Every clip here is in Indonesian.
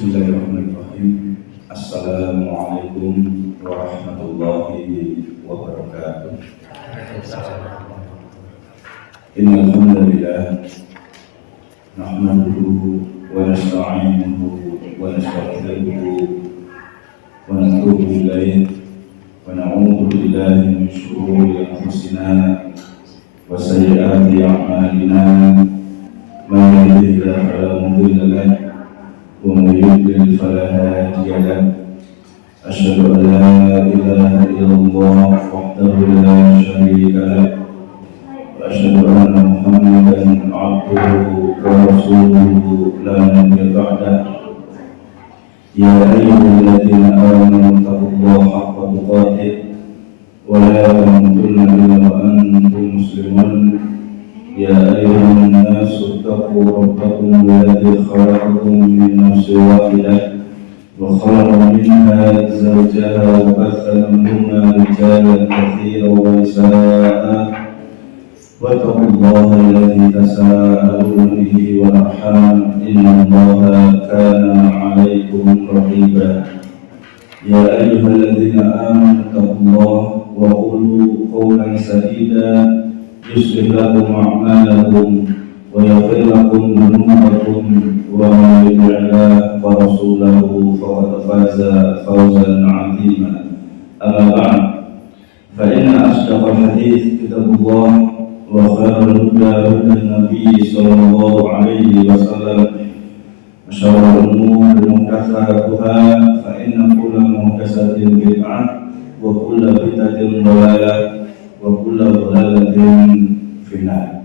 Bismillahirrahmanirrahim. Assalamualaikum warahmatullahi wabarakatuh. Innal hamdalillah nahmaduhu wa nasta'inuhu wa nastaghfiruhu wa natubu ilaihi wa na'udzu billahi min shururi anfusina wa sayyiati a'malina. Man yahdihillahu fala mudilla lahu wa man yudlil fala hadiya lahu. Asyhadu an la ilaha illallah wahdahu la syarika lahu wa asyhadu anna Muhammadan abduhu wa rasuluhu la nabiyya ba'dahu. Ya ayyuhalladzina amanu taqullaha haqqa tuqatih wa la tamutunna illa wa antum muslimun. Ya ayyuhan nasu taqu rabbakum alladzi khalaqakum min nafsin wahidah wa khalaqa minha zawjaha wa batha minhuma rijalan katsiran wa nisaa'a wattaqullaha alladzi tasaaluna bihi wal arham innallaha kana 'alaykum raqiba. Ya ayyuhalladzina amanu taqullaha wa qulu qawlan sadida yuslih lakum a'malakum wa yaghfir lakum dhunubakum wa man yuti'illah wa rasulahu faqad faza fawzan 'azima. Amma ba'd, fa inna asdaqal hadits kitabullah wa khairal huda hudan nabiy sallallahu alaihi wasallam wa syarrul umuri muhdatsatuha fa inna kulla muhdatsatin bid'ah wa kulla bid'atin dhalalah wa kullu dhalalatin finnar.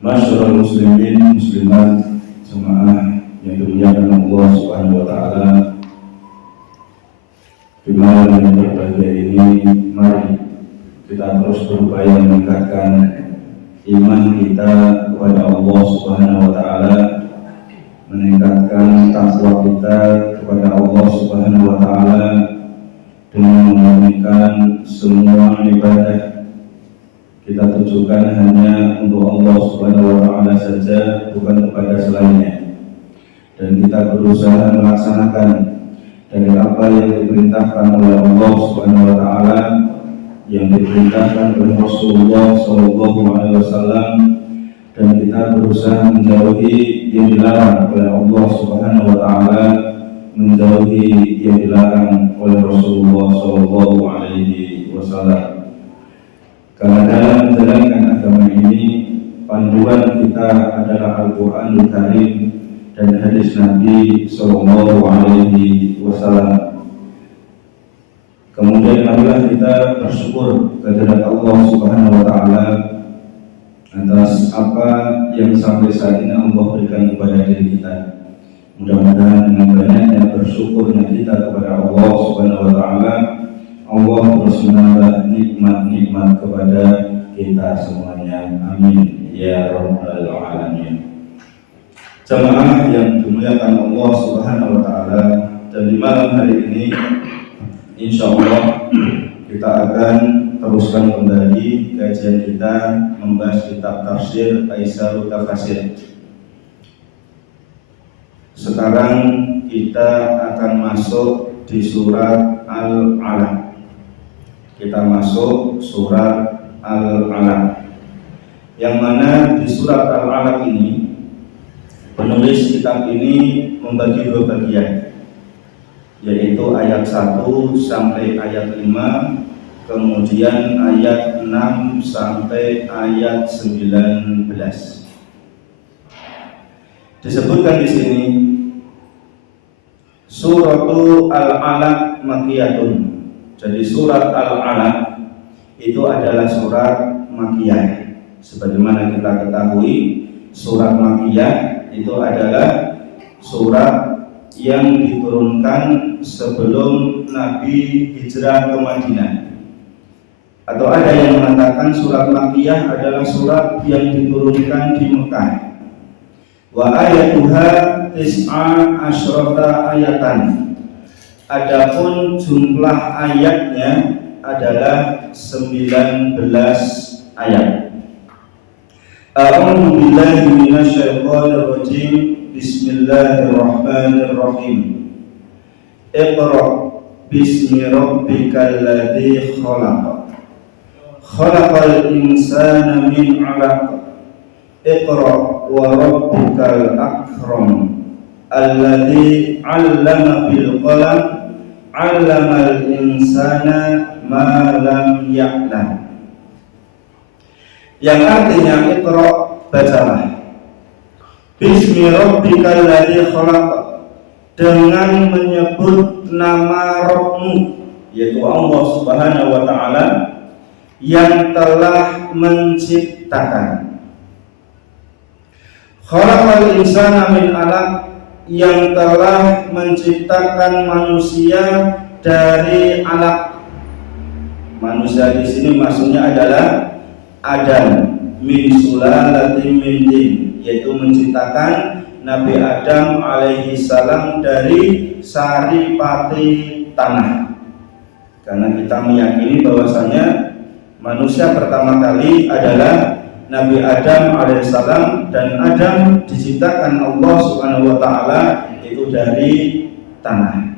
Masyarul muslimin muslimat jemaah yang dimuliakan Allah Subhanahu wa taala, di malam yang berbahagia ini mari kita terus berupaya meningkatkan iman kita kepada Allah Subhanahu wa taala, meningkatkan takwa kita kepada Allah Subhanahu wa taala dengan memurnikan semua ibadah kita tujukan hanya untuk Allah Subhanahu wa taala saja, bukan kepada selainnya. Dan kita berusaha melaksanakan dari apa yang diperintahkan oleh Allah Subhanahu wa taala, yang diperintahkan oleh Rasulullah sallallahu alaihi wasallam, dan kita berusaha menjauhi yang dilarang oleh Allah Subhanahu wa taala, menjauhi yang dilarang oleh Rasulullah sallallahu alaihi wasallam. Karena dalam menjalankan agama ini, panduan kita adalah Al-Quranul Karim dan hadis Nabi sallallahu alaihi wasallam. Kemudian marilah kita bersyukur kehadirat Allah Subhanahu wa taala atas apa yang sampai saat ini Allah berikan kepada diri kita. Mudah-mudahan dengan banyaknya bersyukurnya kita kepada Allah Subhanahu wa taala, Allah terus menambah nikmat-nikmat kepada kita semuanya. Amin ya rabbal alamin. Jemaah yang dimuliakan Allah Subhanahu wa taala, dan di malam hari ini insyaallah kita akan teruskan kembali kajian kita membahas kitab tafsir Aisarut Tafasir. Sekarang kita akan masuk di surat Al-Alaq. Kita masuk surat Al-Alaq, yang mana di surat Al-Alaq ini penulis kitab ini membagi dua bagian, yaitu ayat 1 sampai ayat 5, kemudian ayat 6 sampai ayat 19. Disebutkan di sini Suratul Al-Alaq Makkiyatun. Jadi surat Al-Alaq itu adalah surat Makkiyah. Sebagaimana kita ketahui, surat Makkiyah itu adalah surat yang diturunkan sebelum Nabi hijrah ke Madinah. Atau ada yang mengatakan surat Makkiyah adalah surat yang diturunkan di Mekah. Wa ayatuha tis'a asyrata ayatan. Adapun jumlah ayatnya adalah 19 ayat. A'udzu billahi minasyaitonir rajim. Bismillahirrahmanirrahim. Iqra bismi rabbikal ladzi khalaq. Khalaqal insana min 'alaq. Iqra wa rabbukal akram. Alladzi 'allama bil qalam. 'allamal insana ma lam ya'lam. Yang artinya Iqra, bacalah. Bismi rabbikal ladzi khalaq, dengan menyebut nama Rabbmu, yaitu Allah Subhanahu wa taala yang telah menciptakan. Khalaqal insana min 'alaq, yang telah menciptakan manusia dari alaq. Manusia di sini maksudnya adalah Adam, min sulalatin min tin, yaitu menciptakan Nabi Adam alaihi salam dari saripati tanah. Karena kita meyakini bahwasanya manusia pertama kali adalah Nabi Adam alaihissalam, dan Adam diciptakan Allah Subhanahu wa taala itu dari tanah.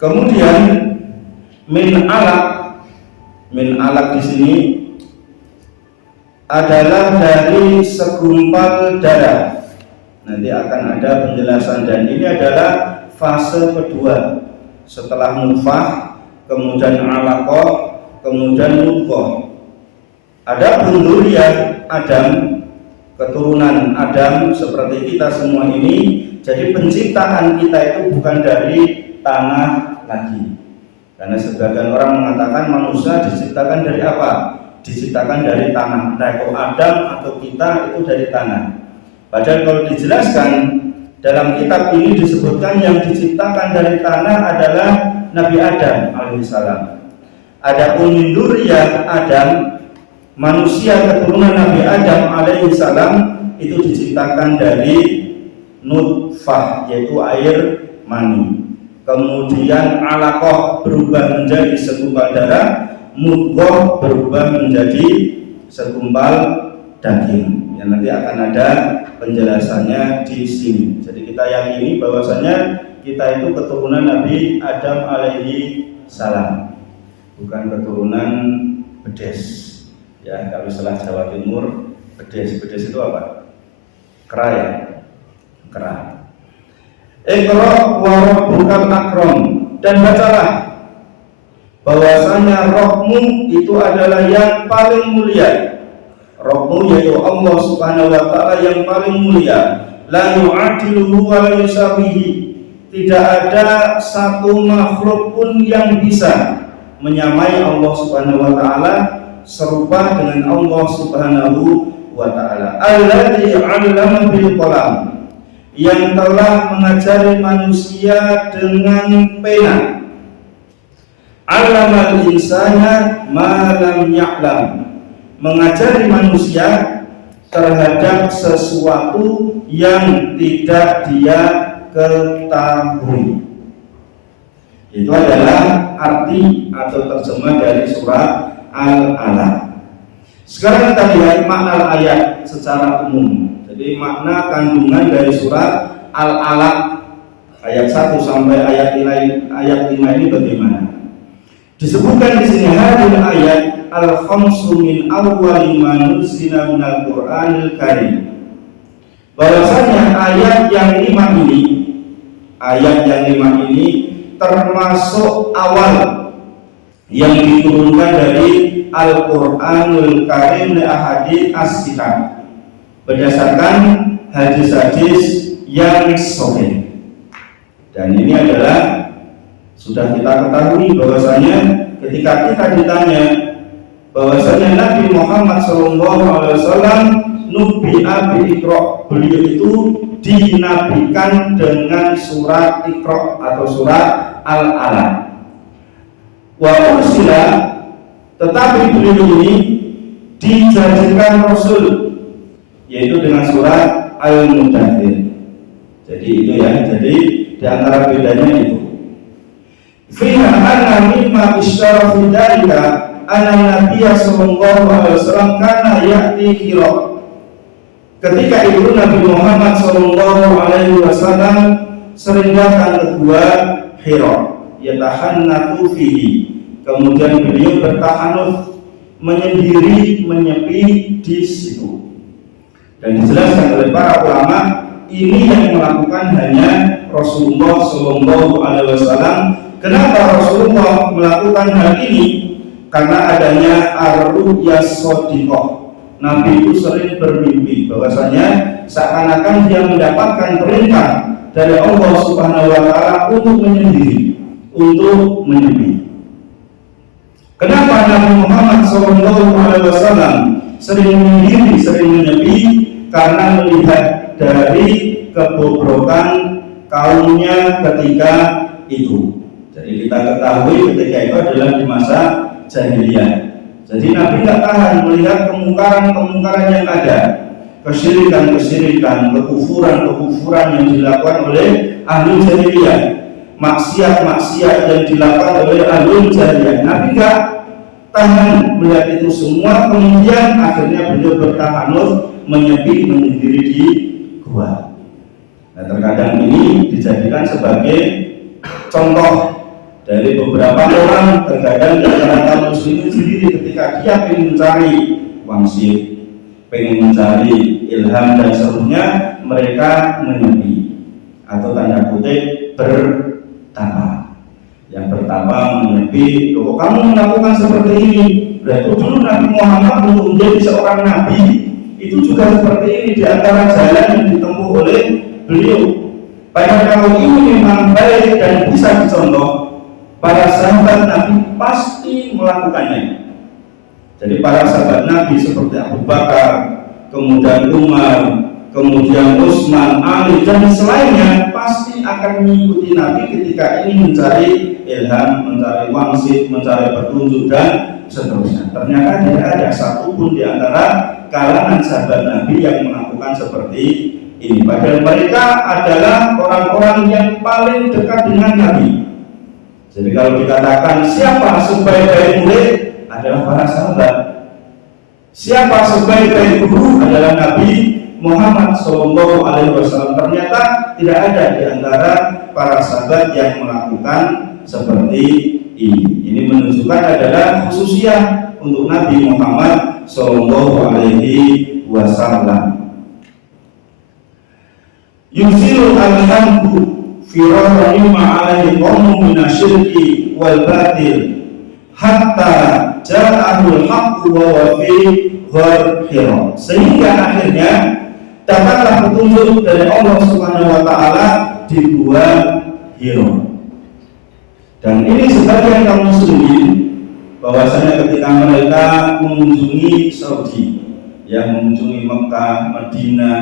Kemudian min alaq di sini adalah dari segumpal darah. Nanti akan ada penjelasan, dan ini adalah fase kedua setelah nutfah, kemudian alaqah, kemudian mudghah. Ada dzurriyyah Adam, keturunan Adam seperti kita semua ini. Jadi penciptaan kita itu bukan dari tanah lagi. Karena sebagian orang mengatakan manusia diciptakan dari apa? Diciptakan dari tanah. Nah, itu Adam atau kita itu dari tanah. Padahal kalau dijelaskan dalam kitab ini disebutkan yang diciptakan dari tanah adalah Nabi Adam alaihissalam. Adapun min dzurriyyah Adam, manusia keturunan Nabi Adam alaihissalam, itu diciptakan dari nutfah, yaitu air mani. Kemudian alaqah berubah menjadi segumpal darah, mudghah berubah menjadi segumpal daging. Yang nanti akan ada penjelasannya di sini. Jadi kita yakini bahwasanya kita itu keturunan Nabi Adam alaihi salam, bukan keturunan Bedes. Ya, kalau istilah Jawa Timur, Bedes itu apa? Kera ya? Kera. Iqra wa rabbukal akram, dan bacalah bahwasanya Rabbmu itu adalah yang paling mulia. Rabbmu yaitu Allah Subhanahu wa taala yang paling mulia. La yu'adiluhu wa la yusawihi. Tidak ada satu makhluk pun yang bisa menyamai Allah Subhanahu wa taala, serupa dengan Allah Subhanahu wa taala. Alladzi 'allama bil qalam, yang telah mengajari manusia dengan pena. 'Allamal insana ma lam ya'lam, mengajari manusia terhadap sesuatu yang tidak dia ketahui. Itu adalah arti atau terjemah dari surat Al-Alaq. Sekarang kita lihat makna ayat secara umum. Jadi makna kandungan dari surat Al-Alaq ayat 1 sampai ayat 5 ini bagaimana? Disebutkan di sini hadil ayat al-khamsu min awwali ma nuzila minal Qur'anil Karim. Bahwasanya ayat yang 5 ini termasuk awal yang diturunkan dari Al-Qur'anul Karim li ahadits as-sihah, berdasarkan hadis-hadis yang sahih. Dan ini adalah sudah kita ketahui bahwasanya ketika kita ditanya bahwasanya Nabi Muhammad SAW nubi'a bi Iqra, beliau itu dinabikan dengan surat Iqra atau surat Al-Alaq. Wa ursila, tetapi beliau ini dijadikan rasul, yaitu dengan surat Al-Mudaththir. Jadi itu ya, jadi di antara bedanya itu. Fiha anna mimma ishtara fi dzalika, anna Nabiya sallallahu alaihi wasallam kana ya'ti Hira. Ketika itu Nabi Muhammad sallallahu alaihi wasallam sering datang ke gua Hira, yatahannatu fihi. Kemudian beliau bertahanuf, menyendiri, menyepi di situ. Dan dijelaskan oleh para ulama, ini yang melakukan hanya Rasulullah sallallahu alaihi wasallam. Kenapa Rasulullah melakukan hal ini? Karena adanya ar-ru'ya shadiqah. Nabi itu sering bermimpi bahwasanya seakan-akan dia mendapatkan perintah dari Allah Subhanahu wa taala untuk menyendiri, untuk menyepi. Kenapa Nabi Muhammad SAW sering menyendiri, sering menyepi? Karena melihat dari kebobrokan kaumnya ketika itu. Jadi kita ketahui ketika itu adalah di masa jahiliyah. Jadi Nabi tidak tahan melihat kemungkaran-kemungkaran yang ada, kesyirikan-kesyirikan, kekufuran-kekufuran yang dilakukan oleh ahli jahiliyah, maksiat-maksiat yang dilakukan oleh ahli jahiliyah. Nabi tidak tahan melihat itu semua, kemudian akhirnya beliau bertahanuf, menyepi, menyendiri di gua. Nah, terkadang ini dijadikan sebagai contoh dari beberapa orang. Terkadang di antara kaum muslimin sendiri ketika dia ingin mencari wangsit, ingin mencari ilham dan seterusnya, mereka menyepi atau tanda kutip bertapa. Yang pertama menyepi, kalau kamu melakukan seperti ini, berarti dulu Nabi Muhammad untuk menjadi seorang nabi itu juga seperti ini, di antara jalan yang ditempuh oleh beliau. Padahal kalau ini memang baik dan bisa dicontoh, para sahabat Nabi pasti melakukannya. Jadi para sahabat Nabi seperti Abu Bakar, kemudian Umar, kemudian Utsman, Ali dan selainnya pasti akan mengikuti Nabi ketika ingin mencari ilham, mencari wangsit, mencari petunjuk dan seterusnya. Ternyata tidak ada satupun di antara kalangan sahabat Nabi yang melakukan seperti ini. Padahal mereka adalah orang-orang yang paling dekat dengan Nabi. Jadi kalau dikatakan siapa sebaik-baik murid adalah para sahabat, siapa sebaik-baik guru adalah Nabi Muhammad Sallallahu Alaihi Wasallam. Ternyata tidak ada di antara para sahabat yang melakukan seperti ini. Ini menunjukkan adalah khususiyah untuk Nabi Muhammad Sallallahu Alaihi Wasallam. Yusil alhamdu firarani ma'alaihi qawmu minasyirki wal batil hatta ja'ahul haqqu wa wafi gharhira. Sehingga akhirnya datanglah petunjuk dari Allah Subhanahu wa taala di gua Hira. Dan ini sebagian kaum muslimin bahwasanya ketika mereka mengunjungi Saudi, yang mengunjungi Mekah, Madinah,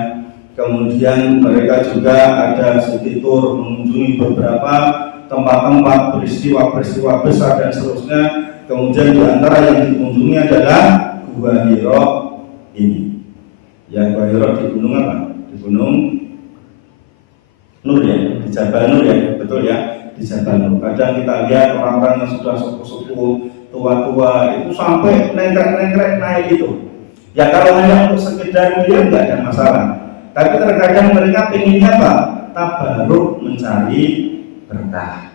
kemudian mereka juga ada sedikit tur mengunjungi beberapa tempat-tempat peristiwa-peristiwa besar dan seterusnya. Kemudian di antara yang dikunjungi adalah Gua Hira ini. Ya, Gua Hira di gunung apa? Di Gunung Nur ya, di Jabal Nur ya, betul ya, di Jabal Nur. Kadang kita lihat orang-orang yang sudah sepuh-sepuh, tua-tua itu sampai nengkrek-nengkrek naik itu. Ya kalau hanya untuk sekedar melihat nggak ada masalah. Tapi terkadang mereka pengennya apa? Tabaruk, mencari berkah.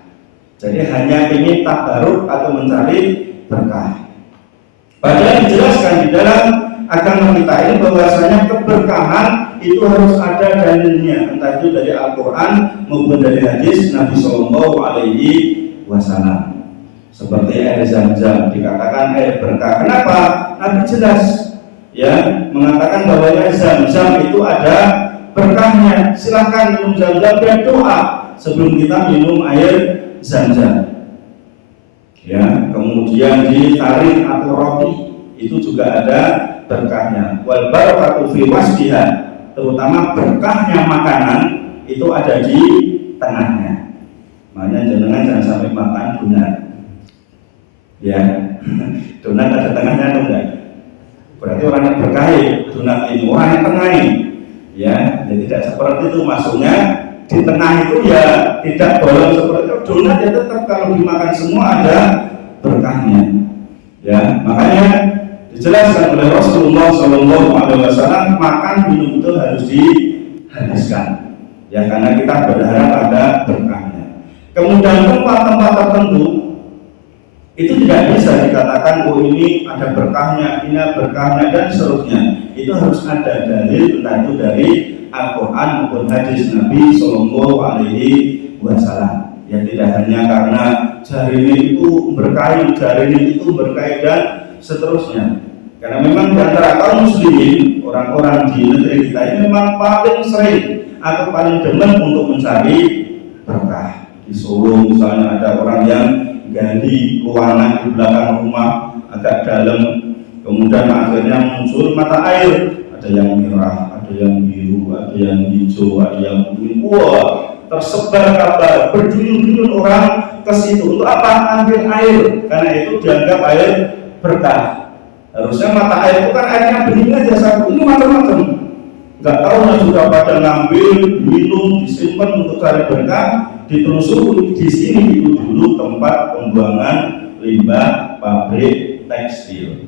Jadi hanya ingin tabaruk atau mencari berkah. Padahal dijelaskan di dalam agama kita ini bahwasanya keberkahan itu harus ada dalilnya, entah itu dari Al-Quran maupun dari hadis Nabi Sallallahu Alaihi Wasallam. Seperti air Zam-Zam dikatakan air berkah. Kenapa? Nabi jelas ya mengatakan bahwa air Zam-Zam itu ada berkahnya. Silahkan minum Zam-Zam dan doa sebelum kita minum air Zam-Zam. Ya, kemudian di tarik atau roti itu juga ada berkahnya. Wal barakatu fi wasbiha, terutama berkahnya makanan itu ada di tengahnya. Makanya jangan sampai makan donat. Ya, donat ada tengahnya atau enggak? Berarti orang yang berkah donat ini, orang yang tengah ini. Ya, jadi tidak seperti itu masuknya di tengah itu ya tidak bolong seperti itu. Donat ya tetap kalau dimakan semua ada berkahnya. Ya Ya, makanya dijelaskan oleh Rasulullah SAW, makan minum itu harus dihabiskan. Ya, karena kita berharap ada berkahnya. Kemudian tempat-tempat tertentu itu tidak bisa dikatakan oh ini ada berkahnya, ini ada berkahnya dan seterusnya. Itu harus ada dalil, entah itu dari Al-Quran maupun hadis Nabi Sallallahu Alaihi Wasallam. Ya, tidak hanya karena jari ini itu berkahi, jari ini itu berkahi dan seterusnya. Karena memang di antara kaum muslimin, orang-orang di negeri kita ini memang paling sering atau paling demen untuk mencari berkah. Di Solo misalnya ada orang yang gali ruangan di belakang rumah agak dalam, kemudian akhirnya muncul mata air, ada yang merah, ada yang biru, ada yang hijau, ada yang kuning. Wah, tersebar kabar, berduyun-duyun orang ke situ untuk apa? Ambil air, karena itu dianggap air berkah. Harusnya mata air itu kan airnya bening aja satu, ini macam-macam. Nggak tahu sudah pada ngambil, minum, disimpan untuk cari berkah, ditelusuri di sini itu dulu tempat pembuangan limbah pabrik tekstil.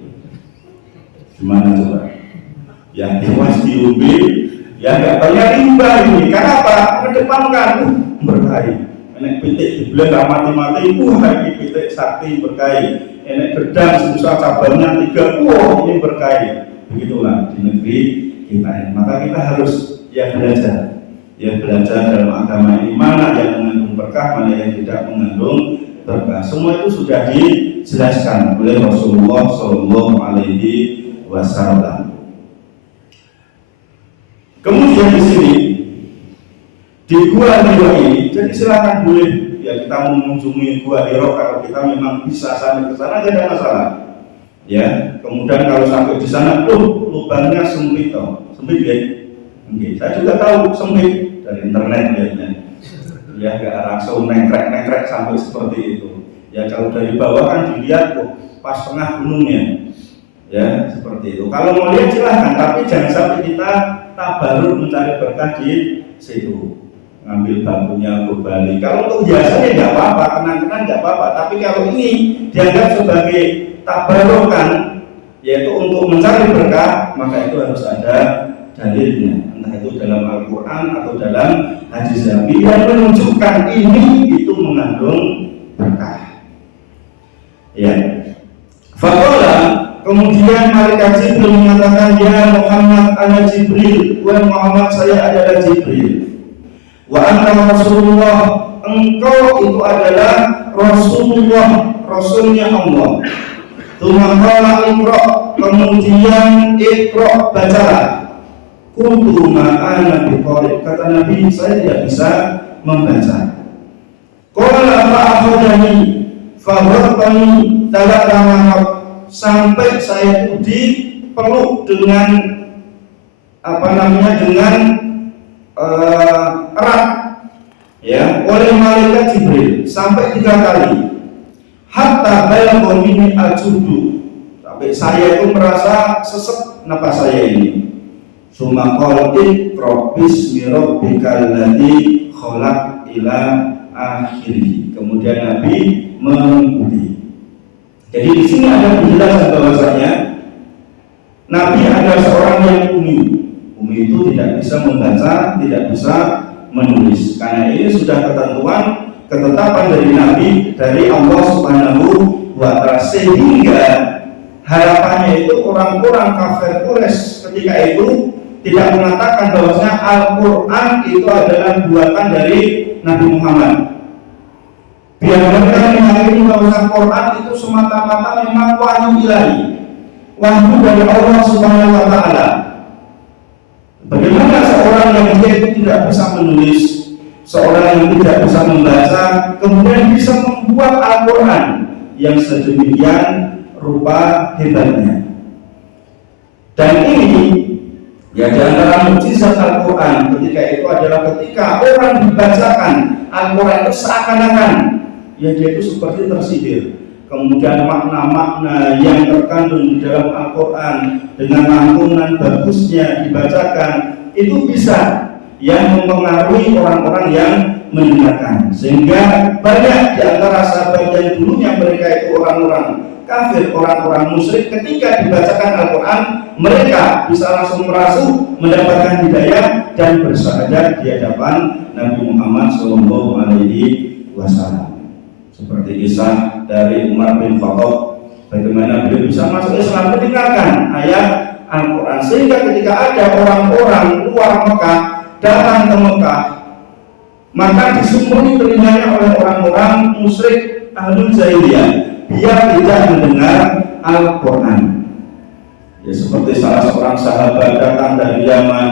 Gimana coba? Yang tewas diumbi, ya nggak banyak limbah ini. Karena apa? Kedepankan berkahi. Enek pitik dibelah mati-mati, ini pitik sakti berkahi. Enek gedang susah cabangnya 3, ini berkahi. Begitulah di negeri kita ini. Maka kita harus belajar dalam agama ini, mana yang mengandung berkah, mana yang tidak mengandung berkah. Semua itu sudah dijelaskan oleh Rasulullah Sallallahu Alaihi Wasallam. Kemudian di sini di Gua Hiro ini, jadi silakan boleh ya kita mengunjungi Gua Hiro kalau kita memang bisa sampai ke sana, tidak ada masalah. Ya, kemudian kalau sampai di sana, lubangnya sempit ya. Okay. Saya juga tahu sempit dari internet lihatnya. Ya, nggak langsung nengkrek sampai seperti itu. Ya, kalau dari bawah kan dilihat pas tengah gunungnya. Ya, seperti itu. Kalau mau lihat silahkan, tapi jangan sampai kita tabaruk mencari berkah di situ. Ngambil bambunya berbalik. Kalau untuk biasanya nggak apa-apa, kenang-kenang nggak apa-apa. Tapi kalau ini dianggap sebagai tabarukan, yaitu untuk mencari berkah, maka itu harus ada dalilnya, entah itu dalam Al-Quran atau dalam hadis Nabi yang menunjukkan ini itu mengandung berkah. Ya. Faqala, kemudian malaikat Jibril mengatakan, ya Muhammad ana Jibril, wa Muhammad saya adalah Jibril. Wa anta Rasulullah, engkau itu adalah Rasulullah, Rasulnya Allah. Tumaqala Iqra, kemudian Iqra, bacalah. Kuntu ma'ana biqari, kata Nabi saya tidak bisa membaca. Qala fa'akhadani fa'akhadani talaqamat, sampai saya itu dipeluk dengan dengan erat ya oleh malaikat Jibril sampai 3 kali. Hatta balagha minni al-judu, sampai saya itu merasa sesek napas saya ini. Suma qala iqra bismi rabbikal ladzi khalaq ila akhirih. Kemudian Nabi mengikuti. Jadi di sini ada penjelasan bahwasanya Nabi adalah seorang yang umi. Umi itu tidak bisa membaca, tidak bisa menulis. Karena ini sudah ketetapan dari Nabi, dari Allah Subhanahu wa Ta'ala, sehingga harapannya itu orang-orang kafir Quraisy ketika itu tidak mengatakan bahwasanya Al-Quran itu adalah buatan dari Nabi Muhammad. Biar mereka meyakini bahwasanya Al-Quran itu semata-mata memang wahyu ilahi, wahyu dari Allah Subhanahu wa Ta'ala. Bagaimana seorang yang dia itu tidak bisa menulis, seorang yang tidak bisa membaca, kemudian bisa membuat Al-Quran yang sedemikian rupa hebatnya. Dan ini ya di antara mukjizat Al-Quran ketika itu adalah ketika orang dibacakan Al-Quran itu seakan-akan ya dia itu seperti tersihir. Kemudian makna-makna yang terkandung di dalam Al-Quran dengan lantunan bagusnya dibacakan itu bisa yang mempengaruhi orang-orang yang mendengarkan, sehingga banyak di antara sahabat yang dulunya mereka itu orang-orang kafir, orang-orang musyrik, ketika dibacakan Al-Quran, mereka bisa langsung merasuk, mendapatkan hidayah dan bersyahadat di hadapan Nabi Muhammad SAW. Seperti kisah dari Umar bin Khattab, bagaimana beliau bisa masuk Islam mendengarkan ayat Al-Quran, sehingga ketika ada orang-orang luar Mekah datang ke Mekah, maka disumpuni telinganya oleh orang-orang musyrik ahlul jahiliyah biar tidak mendengar Al-Quran. Ya, seperti salah seorang sahabat datang dari Yaman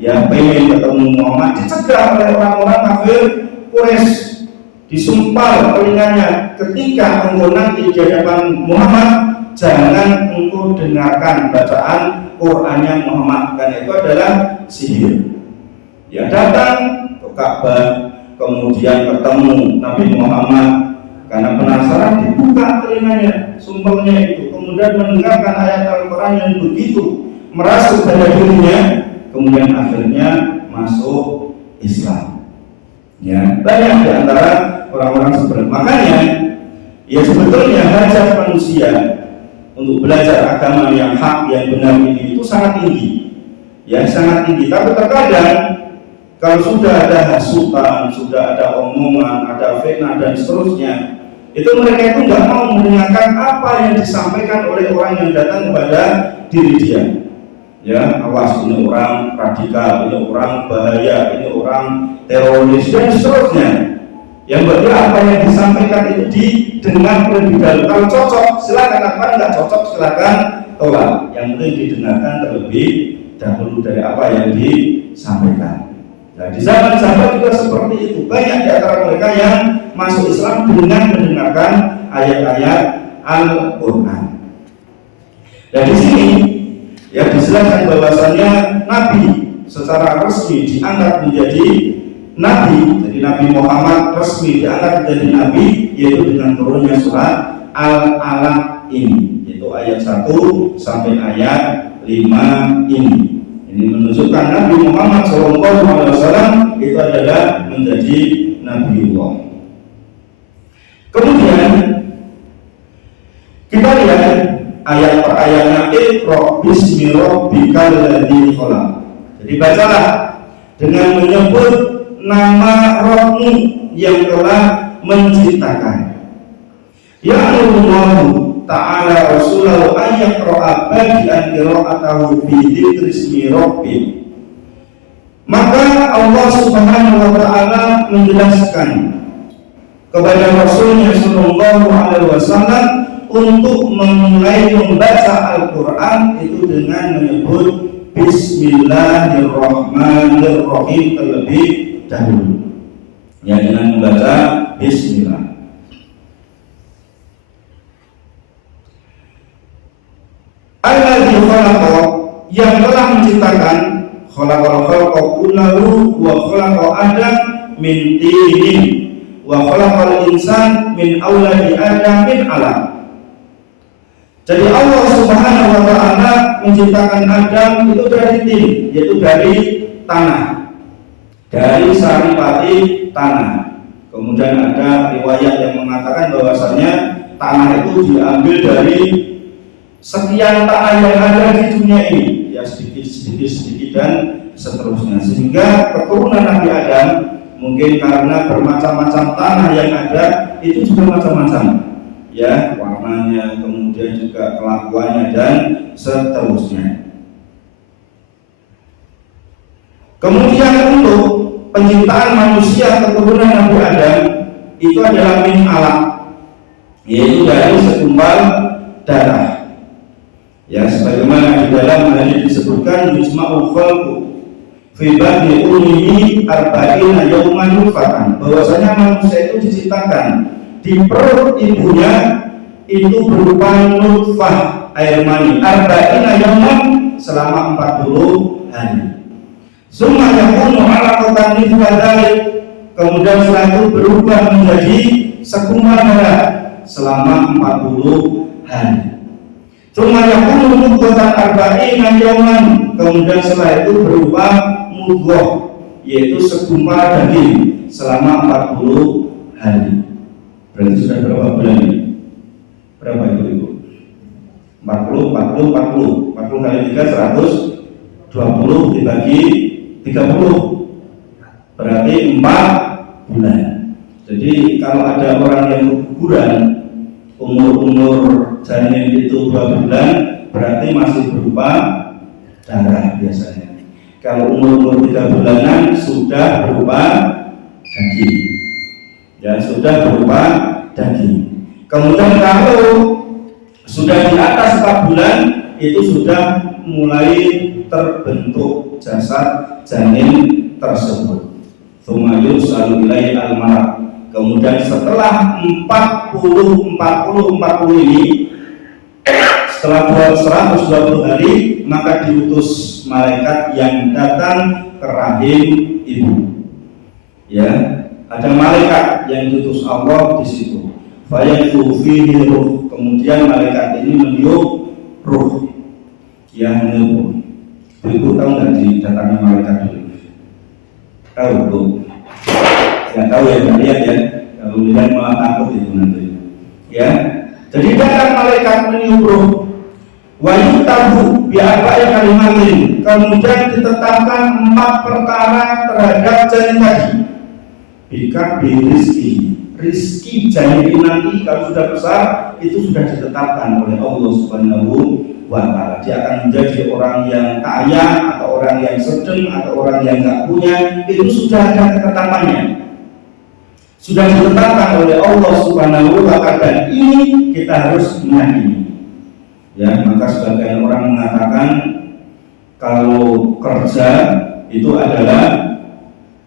yang pengen ketemu Muhammad, dicegah oleh orang-orang kafir Quraisy, disumpal telinganya, ketika engkau nanti di hadapan Muhammad, jangan engkau dengarkan bacaan Qurannya Muhammad, karena itu adalah sihir. Ya, datang ke Ka'bah, kemudian ketemu Nabi Muhammad, karena penasaran dibuka telinganya, sumpelnya itu, kemudian mendengarkan ayat Al-Quran yang begitu merasuk pada dirinya, kemudian akhirnya masuk Islam. Ya, banyak di antara orang-orang seperti itu. Makanya, ya sebetulnya hajat manusia untuk belajar agama yang hak, yang benar ini itu sangat tinggi. Ya, sangat tinggi. Tapi terkadang kalau sudah ada hasutan, sudah ada omongan, ada fitnah dan seterusnya, itu mereka itu nggak mau mendengarkan apa yang disampaikan oleh orang yang datang kepada diri dia. Ya, awas, ini orang radikal, ini orang bahaya, ini orang teroris dan seterusnya. Yang berarti apa yang disampaikan itu didengar terlebih dahulu. Kalau cocok silakan, apa nggak cocok silakan tolak. Yang penting didengarkan terlebih dahulu dari apa yang disampaikan. Nah, di zaman sahabat juga seperti itu. Banyak di antara mereka yang masuk Islam dengan mendengarkan ayat-ayat Al-Quran. Dan di sini ya dijelaskan bahwasannya Nabi secara resmi diangkat menjadi Nabi. Jadi Nabi Muhammad resmi diangkat menjadi Nabi, yaitu dengan turunnya surat Al-Alaq ini, yaitu ayat 1 sampai ayat 5 ini. Ini menunjukkan Nabi Muhammad SAW itu adalah menjadi Nabiullah. Kemudian kita lihat ayat per ayatnya, Iqra bismi rabbikal ladzi khalaq. Jadi bacalah dengan menyebut nama Rabbmu yang telah menciptakan. Ya Allah Ta'ala Rasulahu ayyaqra'a badi'an qira'atahu fi dzikri ismi rabbih. Maka Allah Subhanahu wa Ta'ala menjelaskan kepada Rasulnya sallallahu alaihi wasallam untuk memulai membaca Al-Quran itu dengan menyebut Bismillahirrahmanirrahim terlebih dahulu. Ya, dengan membaca Bismillah. Alladzi khalaqa, yang telah menciptakan, khalaqal khalqa kullahu wa khalaqa Adam min tinin wa khalaqal insan min auladi Adam min alaq. Jadi Allah Subhanahu wa Ta'ala menciptakan Adam itu dari tin, yaitu dari tanah, dari saripati tanah. Kemudian ada riwayat yang mengatakan bahwasanya tanah itu diambil dari sekian tanah yang ada di dunia ini, ya sedikit dan seterusnya, sehingga keturunan Nabi Adam mungkin karena bermacam-macam tanah yang ada itu juga macam-macam, ya warnanya, kemudian juga kelakuannya dan seterusnya. Kemudian untuk penciptaan manusia keturunan Nabi Adam itu adalah min alaq, yaitu dari segumpal darah. Ya, sebagaimana di dalam hadis disebutkan yujma'ul khalqu fi batni ummihi arba'ina yawman nutfatan, bahwasanya manusia itu diciptakan di perut ibunya itu berupa nutfah, air mani, arba'ina yawman, selama 40 hari. Summa yakunu 'alaqatan mithla dzalik, kemudian setelah itu berubah menjadi segumpal darah selama 40 hari. Cuma yakunu mudghatan arba'ina yawman, kemudian setelah itu berubah mudghah, yaitu segumpal daging selama 40 hari. Berarti sudah berapa bulan ini? Berapa itu Ibu? 40 kali 3 120 dibagi 30 berarti 4 bulan. Jadi kalau ada orang yang keguguran umur janin itu 2 bulan berarti masih berupa darah biasanya. Kalau umur 3 bulanan sudah berupa daging. Ya, sudah berupa daging. Kemudian kalau sudah di atas 4 bulan itu sudah mulai terbentuk jasad janin tersebut. Tsumma yursalu ilaihi al-malak. Kemudian setelah 40 ini, setelah 120 hari, maka diutus malaikat yang datang ke rahim ibu. Ya, ada malaikat yang diutus Allah di situ. Fayaqulu fihi ruh. Kemudian malaikat ini meniup ruh. Ya, meniup. Ibu tahu nggak didatangi malaikat dulu? Tahu Bu? Ya tahu ya, nggak lihat ya. Kalau lihat malah takut itu nanti. Ya, jadi datang malaikat meniup ruh. Wajib tahu biar yang kalimatin. Kemudian ditetapkan 4 perkara terhadap janin tadi. Bika rizki janin nanti kalau sudah besar itu sudah ditetapkan oleh Allah Subhanahu wa Ta'ala. Dia akan menjadi orang yang kaya atau orang yang sedang atau orang yang nggak punya, itu sudah ada ketetapannya. Sudah ditetapkan oleh Allah Subhanahu wa Ta'ala dan ini kita harus meyakini. Ya, maka sebagian orang mengatakan kalau kerja itu adalah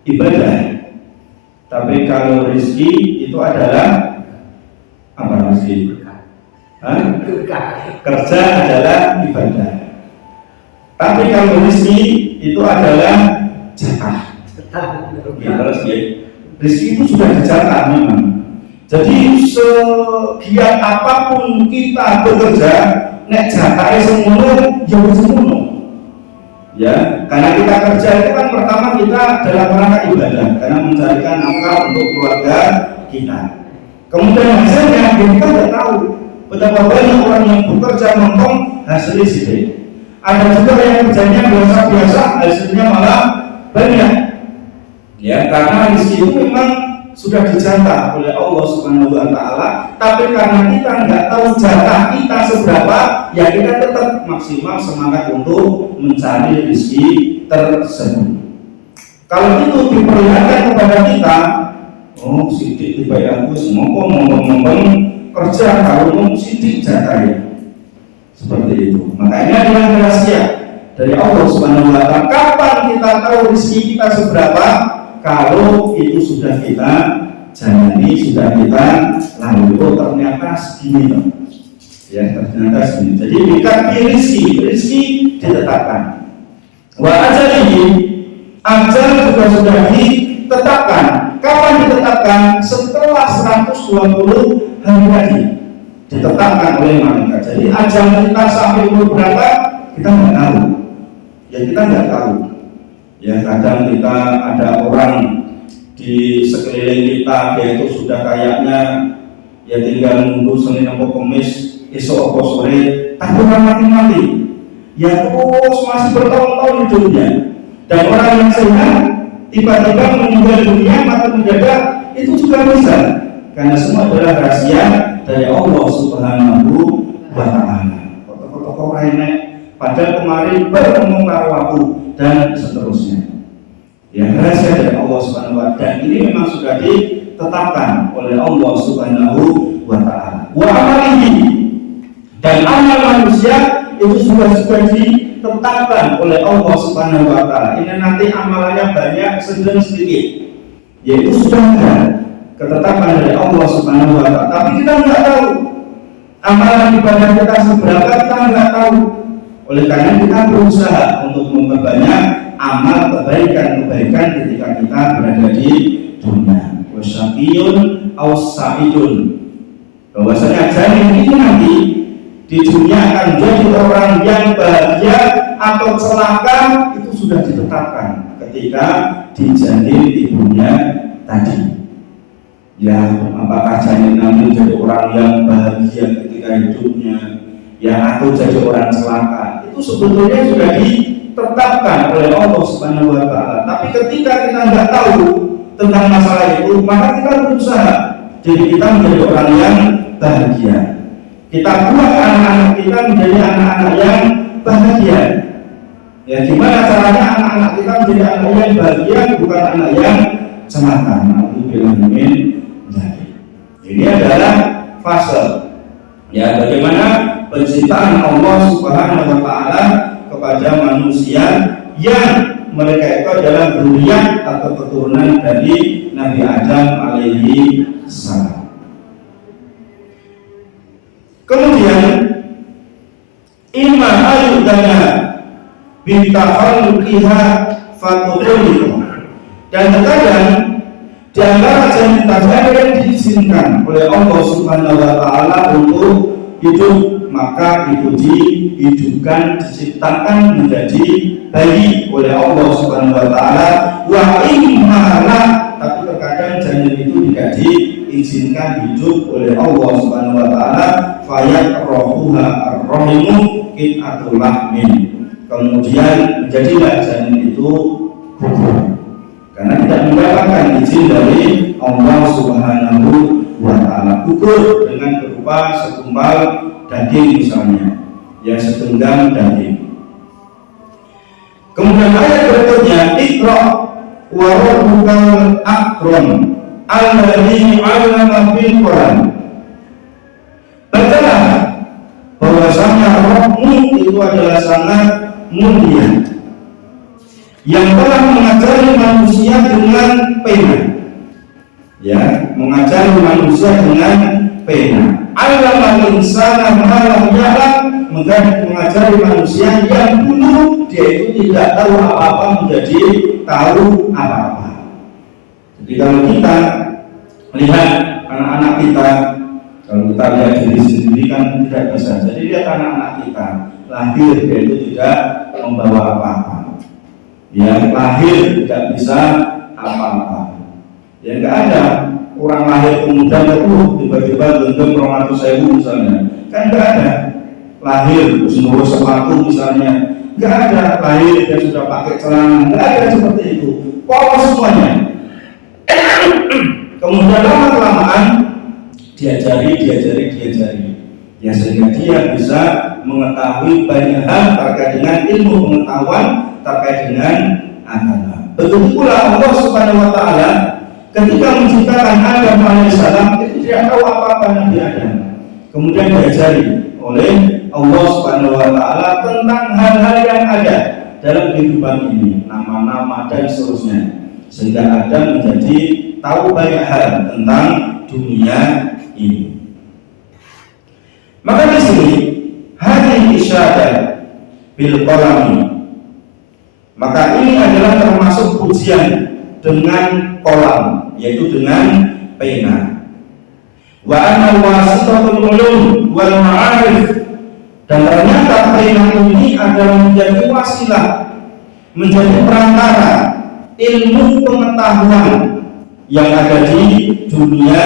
ibadah. Tapi kalau rezeki itu adalah apa rezeki? Kerja adalah ibadah. Tapi kalau rezeki itu adalah zakah. Ya, terus ya. Rezeki itu sudah dicatat memang. Jadi segiat apapun kita bekerja, nek jatahnya semono, ya semono. Ya, karena kita kerja itu kan pertama kita dalam rangka ibadah, karena mencarikan nafkah untuk keluarga kita. Kemudian hasilnya kita tidak tahu betapa banyak orang yang bekerja mentong hasilnya sedikit. Ada juga yang kerjanya biasa-biasa, hasilnya malah banyak. Ya, karena rezeki itu memang sudah dicatat oleh Allah Subhanahu wa Ta'ala, tapi karena kita nggak tahu jatah kita seberapa, ya kita tetap maksimal semangat untuk mencari rezeki tersebut. Kalau itu diperlihatkan kepada kita, oh sidik dibayar aku semua ngomong kerja kalau mau sidik jatahnya, seperti itu. Makanya dengan rahasia dari Allah Subhanahu wa Ta'ala, kapan kita tahu rezeki kita seberapa? Kalau itu sudah kita jalani, sudah kita lalui, oh ternyata segini, ya ternyata segini. Jadi bukan rezeki ditetapkan. Wa ajal ini, ajal juga sudah ditetapkan. Kapan ditetapkan? Setelah 120 hari tadi ditetapkan oleh malaikat. Jadi ajal kita sampai umur berapa? Kita nggak tahu. Ya kita nggak tahu. Ya kadang kita ada orang di sekeliling kita, dia itu sudah kayaknya ya tinggal nunggu Senin atau Kamis, esok atau sore, tapi orang mati-mati. Ya terus masih bertahun-tahun hidupnya. Dan orang yang sehat tiba-tiba meninggal dunia mati mendadak, itu juga bisa. Karena semua adalah rahasia dari Allah Subhanahu wa Ta'ala. Tokoh-tokoh lainnya padahal kemarin beromong karo aku dan seterusnya. Ya, rahasia dari Allah Subhanahu wa Ta'ala, dan ini memang sudah ditetapkan oleh Allah Subhanahu wa Ta'ala. Wa amalihi, dan amal manusia itu sudah ditetapkan oleh Allah Subhanahu wa Ta'ala. Ini nanti amalannya banyak, sedang sedikit. Yaitu sudah ada ketetapan dari Allah Subhanahu wa Ta'ala. Tapi kita nggak tahu amalan ibadah kita seberapa, kita nggak tahu. Oleh karena kita berusaha untuk memperbanyak amal kebaikan-kebaikan ketika kita berada di dunia. Wasyaqiyun aw sa'idun. Bahwasanya janin ini nanti di dunia akan menjadi orang yang bahagia atau celaka, itu sudah ditetapkan ketika dijanin ibunya tadi. Ya, apakah janin nanti menjadi orang yang bahagia ketika ketika hidupnya, ya atau jadi orang celaka, itu sebetulnya sudah ditetapkan oleh Allah Subhanahu wa Ta'ala. Tapi ketika kita nggak tahu tentang masalah itu, maka kita berusaha jadi kita menjadi orang yang bahagia. Kita buat anak-anak kita menjadi anak-anak yang bahagia. Ya, gimana caranya anak-anak kita menjadi anak yang bahagia, bukan anak yang celaka. Ini adalah fase, ya, bagaimana penciptaan Allah Subhanahu wa Ta'ala kepada manusia yang mereka itu adalah dzurriyyah atau keturunan dari Nabi Adam alaihi salam. Kemudian imma ayudana bintafalqiha fatuqullikum, dan terkadang di antara janin yang diizinkan oleh Allah Subhanahu wa Ta'ala untuk hidup, maka itu dihidupkan, diciptakan menjadi bayi oleh Allah Subhanahu wa Ta'ala. Wa imma, tapi terkadang janin itu tidak diizinkan hidup oleh Allah Subhanahu wa Ta'ala. Fayakrahuha ar-rahimu qit'atul lahmin, kemudian menjadilah janin itu gugur karena tidak mendapatkan izin dari Allah Subhanahu wa Ta'ala. Gugur dengan berupa segumpal daging misalnya, ya, segenggam daging. Kemudian ayat berikutnya, Iqra wa rabbukal akram alladzi 'allama bil Qur'an. Bacalah bahwasanya Rabbmu itu adalah sangat mulia, yang telah mengajari manusia dengan pena, ya, mengajari manusia dengan pena. Allamal insana ma lam ya'lam, mengajari manusia yang dulu dia itu tidak tahu apa-apa menjadi tahu apa-apa. Jadi kalau kita lihat anak-anak kita, kalau kita lihat diri sendiri kan tidak bisa. Jadi lihat anak-anak kita lahir dia itu tidak membawa apa-apa, ya, lahir tidak bisa apa-apa. Ya, nggak ada orang lahir kemudian tiba-tiba genggam 200.000 misalnya, kan nggak ada. Lahir terus sepatu misalnya, nggak ada. Lahir dia sudah pakai celana, nggak ada seperti itu. Polos semuanya. Kemudian lama-kelamaan diajari, ya, sehingga dia bisa mengetahui banyak hal terkait dengan ilmu pengetahuan terkait dengan agama. Begitu pula Allah Subhanahu wa Ta'ala ketika menciptakan Adam alaihissalam itu tidak tahu apa-apa Nabi Adam. Kemudian diajari oleh Allah Subhanahu wa Ta'ala tentang hal-hal yang ada dalam kehidupan ini, nama-nama dan seterusnya, sehingga Adam menjadi tahu banyak hal tentang dunia ini. Maka di sini hadhihi isyadah bil qalami, maka ini adalah termasuk pujian dengan kolam, yaitu dengan pena. Wa anna wasitatul ulum wal ma'arif, dan ternyata pena ini adalah menjadi wasilah, menjadi perantara ilmu pengetahuan yang ada di dunia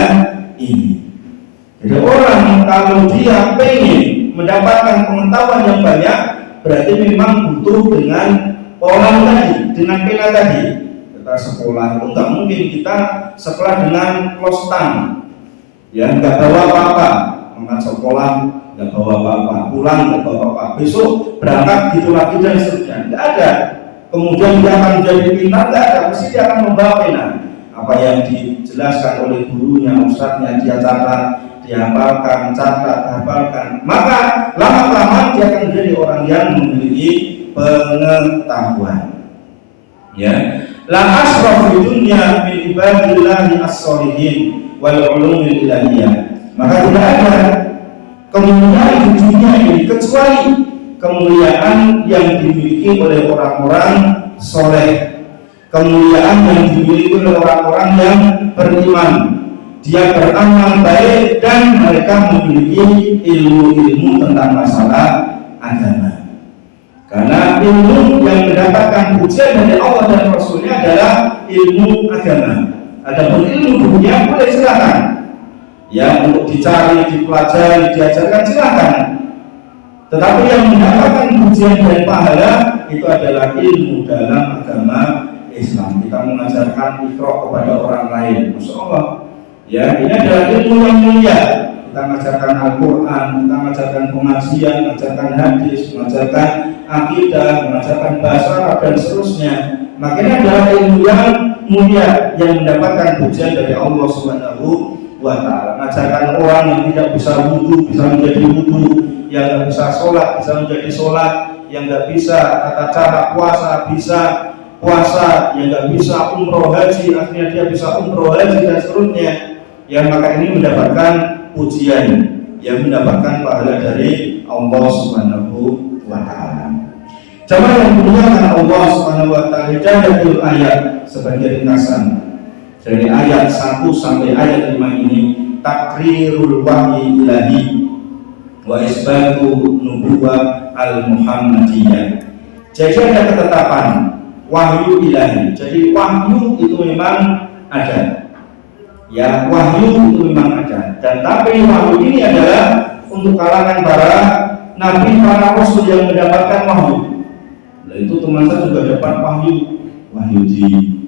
ini. Jadi orang kalau dia pengen mendapatkan pengetahuan yang banyak, berarti memang butuh dengan kolam tadi, dengan pena tadi. Kita sekolah itu nggak mungkin kita sekolah dengan lostan, ya, nggak bawa apa-apa. Maka sekolah nggak bawa apa-apa, pulang nggak bawa apa-apa, besok berangkat gitu lagi dan seterusnya, nggak ada. Kemudian dia akan menjadi pintar, nggak ada. Mesti dia akan membawa pena. Apa yang dijelaskan oleh gurunya, ustadznya, dia catat, dihafalkan, catat, hafalkan. Maka lama-lama dia akan menjadi orang yang memiliki pengetahuan. Ya, la asraf fi dunya min ibadillahi as-solihin wal ulumil ilahiyah. Maka tidak ada kemuliaan di dunia ini kecuali kemuliaan yang dimiliki oleh orang-orang soleh, kemuliaan yang dimiliki oleh orang-orang yang beriman. Dia beramal baik dan mereka memiliki ilmu-ilmu tentang masalah agama. Karena ilmu yang mendapatkan pujian dari Allah dan Rasulnya adalah ilmu agama. Adapun ilmu dunia boleh silakan. Ya, untuk dicari, dipelajari, diajarkan silakan. Tetapi yang mendapatkan pujian dan pahala itu adalah ilmu dalam agama Islam. Kita mengajarkan Iqra kepada orang lain, Masya Allah. Ya, ini adalah ilmu yang mulia. Kita mengajarkan Al-Quran, kita mengajarkan pengajian, mengajarkan hadis, mengajarkan akidah, mengajarkan bahasa Arab dan seterusnya. Makanya adalah ilmu yang mulia yang mendapatkan pujian dari Allah Subhanahu wa Ta'ala. Mengajarkan orang yang tidak bisa wudu bisa menjadi wudu, yang tidak bisa sholat bisa menjadi sholat, yang tidak bisa tata cara puasa bisa puasa, yang tidak bisa umroh haji akhirnya dia bisa umroh haji dan seterusnya. Yang maka ini mendapatkan pujian, yang mendapatkan pahala dari Allah Subhanahu wa Ta'ala. Jamaah yang dimuliakan Allah Subhanahu wa Ta'ala, hidayahul ayat sebagai ringkasan dari ayat 1 sampai ayat 5 ini takrirul wahyi ilahi wa isbatu nubuwah al-muhammadiyah. Jadi ada ketetapan wahyu ilahi. Jadi wahyu itu memang ada. Ya, wahyu itu memang ada. Dan tapi wahyu ini adalah untuk kalangan para nabi, para rasul yang mendapatkan wahyu. Nah, itu teman saya juga dapat wahyu di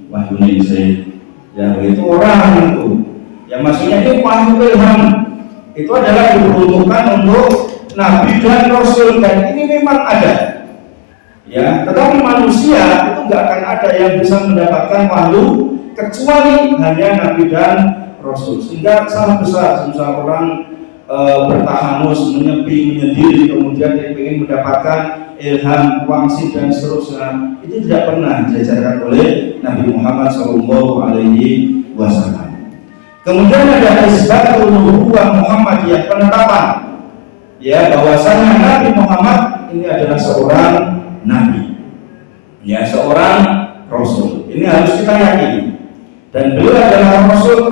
wahyu Nabi. Ya, itu orang itu. Ya, maksudnya itu wahyu ilham. Itu adalah diperuntukkan untuk nabi dan rasul dan ini memang ada. Ya, tetapi manusia itu nggak akan ada yang bisa mendapatkan wahyu kecuali hanya nabi dan rasul. Sehingga salah besar misal orang bertahanus, menyepi, menyendiri, kemudian dia ingin mendapatkan ilham, wangsit dan seterusnya, itu tidak pernah diajarkan oleh Nabi Muhammad SAW. Kemudian ada isbatul nubuwah Muhammadiyah, penetapan ya bahwasanya Nabi Muhammad ini adalah seorang nabi, ya seorang rasul. Ini harus kita yakini. Dan beliau adalah rasul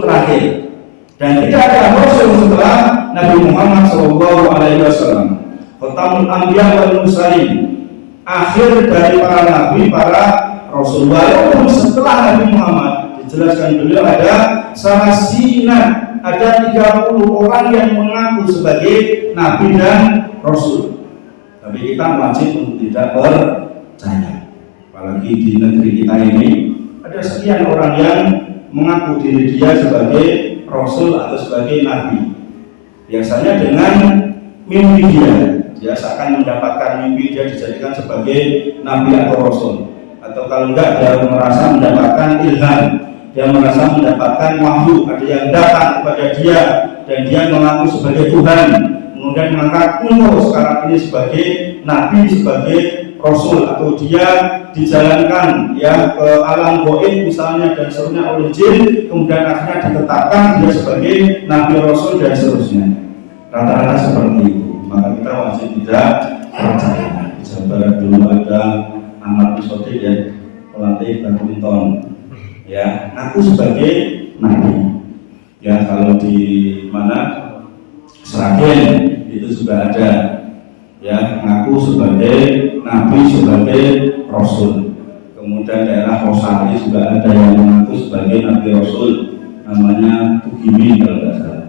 terakhir. Dan tidak ada rasul setelah Nabi Muhammad SAW. Khatamul Anbiya wal Mursalin, akhir dari para nabi, para rasul. Walaupun setelah Nabi Muhammad dijelaskan beliau ada sarasina, ada 30 orang yang mengaku sebagai nabi dan rasul. Tapi kita wajib untuk tidak percaya. Apalagi di negeri kita ini ada sekian orang yang mengaku diri dia sebagai rasul atau sebagai nabi. Biasanya dengan mimpi dia seakan mendapatkan mimpi, dia dijadikan sebagai nabi atau rasul. Atau kalau enggak, dia merasa mendapatkan ilham, dia merasa mendapatkan wahyu, ada yang datang kepada dia dan dia mengaku sebagai Tuhan, kemudian mengangkat sekarang ini sebagai nabi, sebagai rasul, atau dia dijalankan ya ke alam gaib misalnya dan seterusnya oleh jin, kemudian akhirnya ditetapkan dia sebagai nabi, rasul dan seterusnya. Rata-rata seperti itu. Maka kita wajib tidak percaya. Di Jawa Barat dulu ada Ahmad Sodik ya, pelatih badminton, ya aku sebagai nabi. Ya kalau di mana Sragen itu juga ada, ya ngaku sebagai nabi, sebagai rasul. Kemudian daerah Rosari juga ada yang mengaku sebagai nabi rasul, namanya Tugimin kalau tidak salah.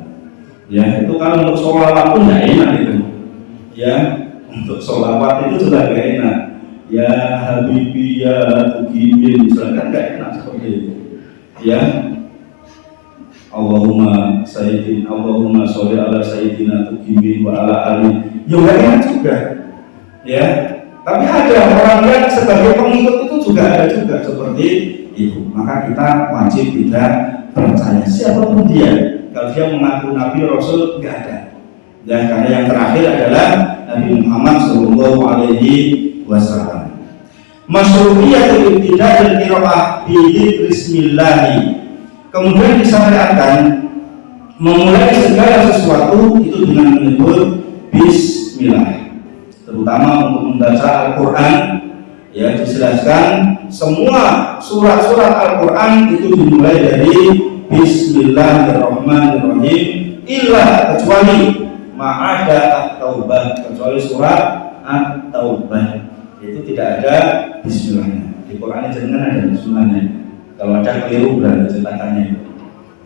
Ya itu kalau untuk sholawat pun tidak enak itu. Ya untuk sholawat itu sudah tidak enak. Ya Habibi ya Tugimin misalkan tidak enak seperti itu. Ya Allahumma sayyidin, Allahumma sholli ala sayyidina Tugimin wa ala ali. Ya tidak enak juga. Ya. Tapi ada orang yang sebagai pengikut itu juga ada juga seperti itu. Maka kita wajib tidak percaya siapapun dia. Kalau dia mengaku nabi rasul tidak ada. Dan karena yang terakhir adalah Nabi Muhammad SAW. Masyru'iyatul ibtidah dan qiraah bihi bismillahi. Kemudian disyariatkan memulai segala sesuatu itu dengan menyebut bismillah. Terutama untuk membaca Al-Quran, ya dijelaskan semua surat-surat Al-Quran itu dimulai dari Bismillahirrahmanirrahim, illa kecuali ma'ada at-taubah, kecuali surat at-taubah itu tidak ada bismillahnya. Di Quran jangan ada bismillahnya. Kalau ada keliru berarti cetakannya.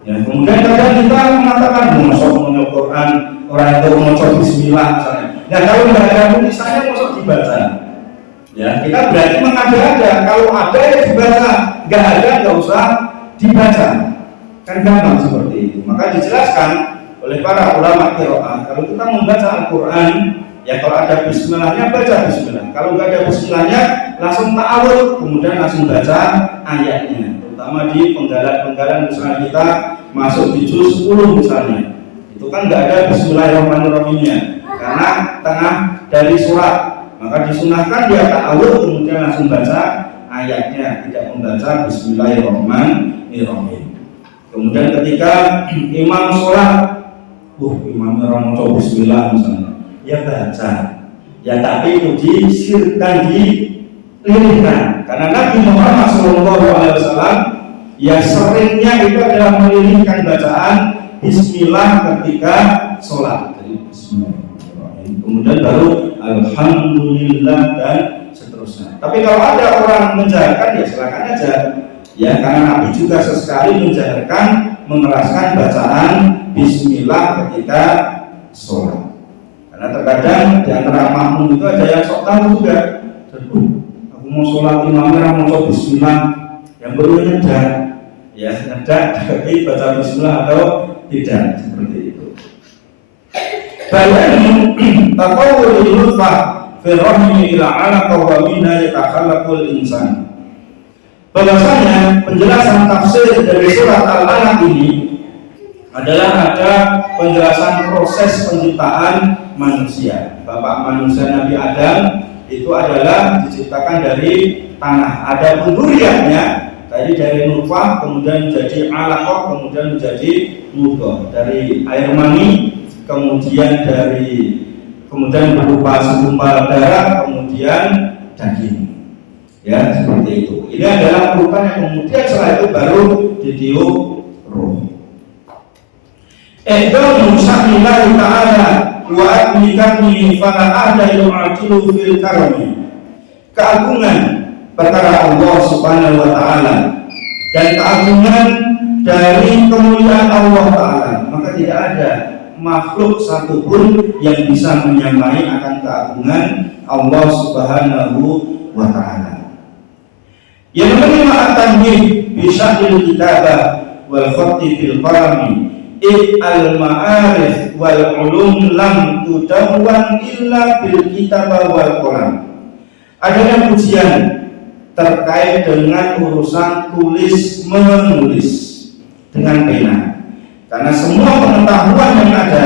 Ya, kemudian kadang kita mengatakan masuk mengenal Quran orang itu mengucap Bismillah misalnya. Nah kalau nggak ada tulisannya masuk dibaca. Ya kita berarti mengada-ada. Kalau ada ya dibaca, nggak ada nggak usah dibaca. Kan gampang seperti itu. Maka dijelaskan oleh para ulama qiraat kalau kita membaca Al-Quran, ya kalau ada Bismillahnya baca Bismillah. Kalau nggak ada Bismillahnya langsung ta'awudz, kemudian langsung baca ayatnya. Terutama di penggalan-penggalan misalnya kita masuk di juz 10 misalnya, itu kan nggak ada Bismillahirrahmanirrahimnya karena tengah dari surat, maka disunahkan dia ta'awudz kemudian langsung baca ayatnya, tidak membaca Bismillahirrahmanirrahim. Kemudian ketika imam sholat, imamnya orang mau Bismillah misalnya, ya baca, ya tapi itu disirkan, dililihkan, karena Nabi Muhammad SAW ya seringnya itu adalah melilihkan bacaan Bismillah ketika sholat. Jadi Bismillahirrahmanirrahim, kemudian baru Alhamdulillah dan seterusnya. Tapi kalau ada orang menjaharkan ya silakan aja, ya karena Nabi juga sesekali menjaharkan, mengeraskan bacaan Bismillah ketika sholat. Karena terkadang di antara makmum itu ada yang sok tahu juga. Aku mau sholat imamnya mau Bismillah, yang perlu nyedak, ya nyedak tapi baca Bismillah atau tidak, seperti itu. Bayanu taqawwul nutfah fi rahmi ila 'alaqa wa minha yatakhallaqul insan. Bahwasanya penjelasan tafsir dari surat Al-Alaq ini adalah ada penjelasan proses penciptaan manusia. Bapak manusia Nabi Adam itu adalah diciptakan dari tanah. Ada dzurriyyahnya tadi dari nutfah, kemudian menjadi 'alaqah, kemudian menjadi mudghah, dari air mani, kemudian berupa segumpal darah, kemudian daging. Ya, seperti itu. Ini adalah urutan yang kemudian setelah itu baru ditiup ruh. Iqdamu sya'nillahi ta'ala wa admikani fala ahda yu'atilu fil karami. Keagungan perkara Allah Subhanahu wa ta'ala dan keagungan dari kemuliaan Allah ta'ala, maka tidak ada makhluk satupun yang bisa menyamai akan keagungan Allah Subhanahu wa ta'ala. Yang menerima at-tanbih bi sya'nil kitabah wal khatti bil qalami al-ma'arif wal ulum lam tudawwan illa bil kitabah wal qalam. Adanya pujian terkait dengan urusan tulis menulis dengan pena, karena semua pengetahuan yang ada,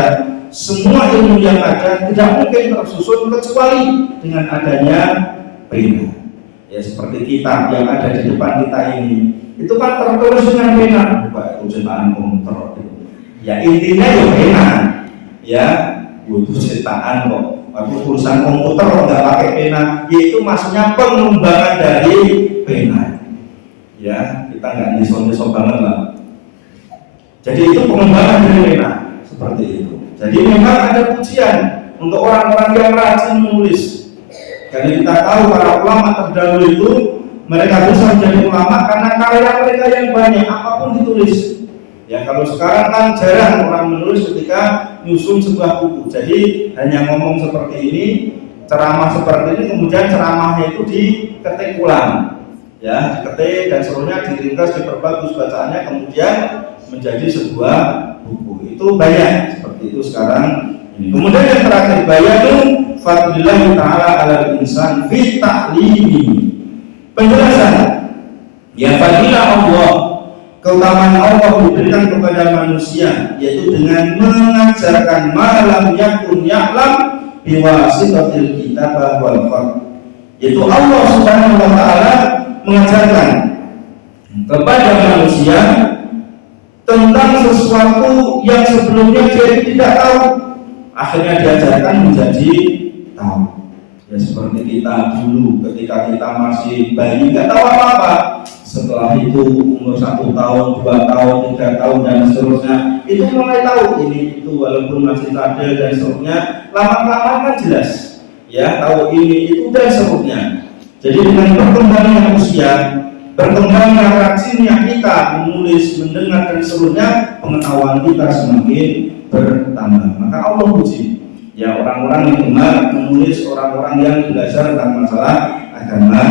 semua ilmu yang ada tidak mungkin tersusun kecuali dengan adanya pena. Ya seperti kitab yang ada di depan kita ini, itu kan tertulis dengan pena, bukan ciptaan komputer. Ya intinya ya pena, ya itu ciptaan kok. Tapi tulisan komputer kok nggak pakai pena, yaitu maksudnya pengembangan dari pena. Ya kita nggak nyesel banget lah. Jadi itu pengembangan dari pena seperti itu. Jadi memang ada pujian untuk orang-orang yang rajin menulis. Karena kita tahu para ulama terdahulu itu mereka bisa menjadi ulama karena karya mereka yang banyak, apapun ditulis. Ya kalau sekarang kan jarang orang menulis ketika nyusun sebuah buku. Jadi hanya ngomong seperti ini, ceramah seperti ini, kemudian ceramahnya itu diketik ulang, ya diketik dan seluruhnya diringkas, diperbagus bacaannya, kemudian menjadi sebuah buku. Itu banyak seperti itu sekarang. Kemudian yang terakhir, bayanu fadlillahi ta'ala alal insan fi ta'limi. Penjelasan ya fadilah Allah, keutamaan Allah diberikan kepada manusia, yaitu dengan mengajarkan malam yakun ya'lam biwasitatil kitabah wal qad. Yaitu Allah Subhanahu wa ta'ala mengajarkan kepada manusia tentang sesuatu yang sebelumnya dia tidak tahu, akhirnya diajarkan menjadi tahu. Ya seperti kita dulu ketika kita masih bayi nggak tahu apa-apa, setelah itu umur 1 tahun, 2 tahun, 3 tahun dan seterusnya itu mulai tahu ini itu, walaupun masih cadel dan seterusnya, lama-lama kan jelas ya tahu ini itu dan seterusnya. Jadi dengan perkembangan usia berkembangnya rajinnya kita menulis, mendengar, dan seluruhnya pengetahuan kita semakin bertambah. Maka Allah puji ya orang-orang yang gemar menulis, orang-orang yang belajar tentang masalah agama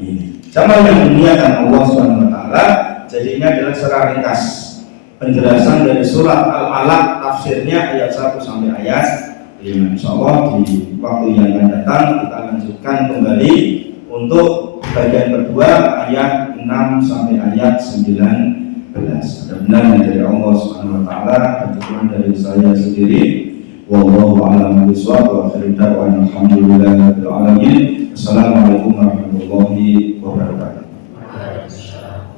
ini. Sama yang memuliakan Allah Subhanahu wa taala. Jadi ini adalah secara ringkas penjelasan dari surat Al-Alaq, tafsirnya ayat 1 sampai ayat 5. Insyaallah di waktu yang akan datang kita lanjutkan kembali untuk bagian kedua ayat 6 sampai ayat 19. Benar-benar dari Allah Subhanahu wa taala dan bukan dari saya sendiri. Wallahu a'lam bishawab wa akhiru da'wana alhamdulillahi rabbil alamin. Assalamualaikum warahmatullahi wabarakatuh.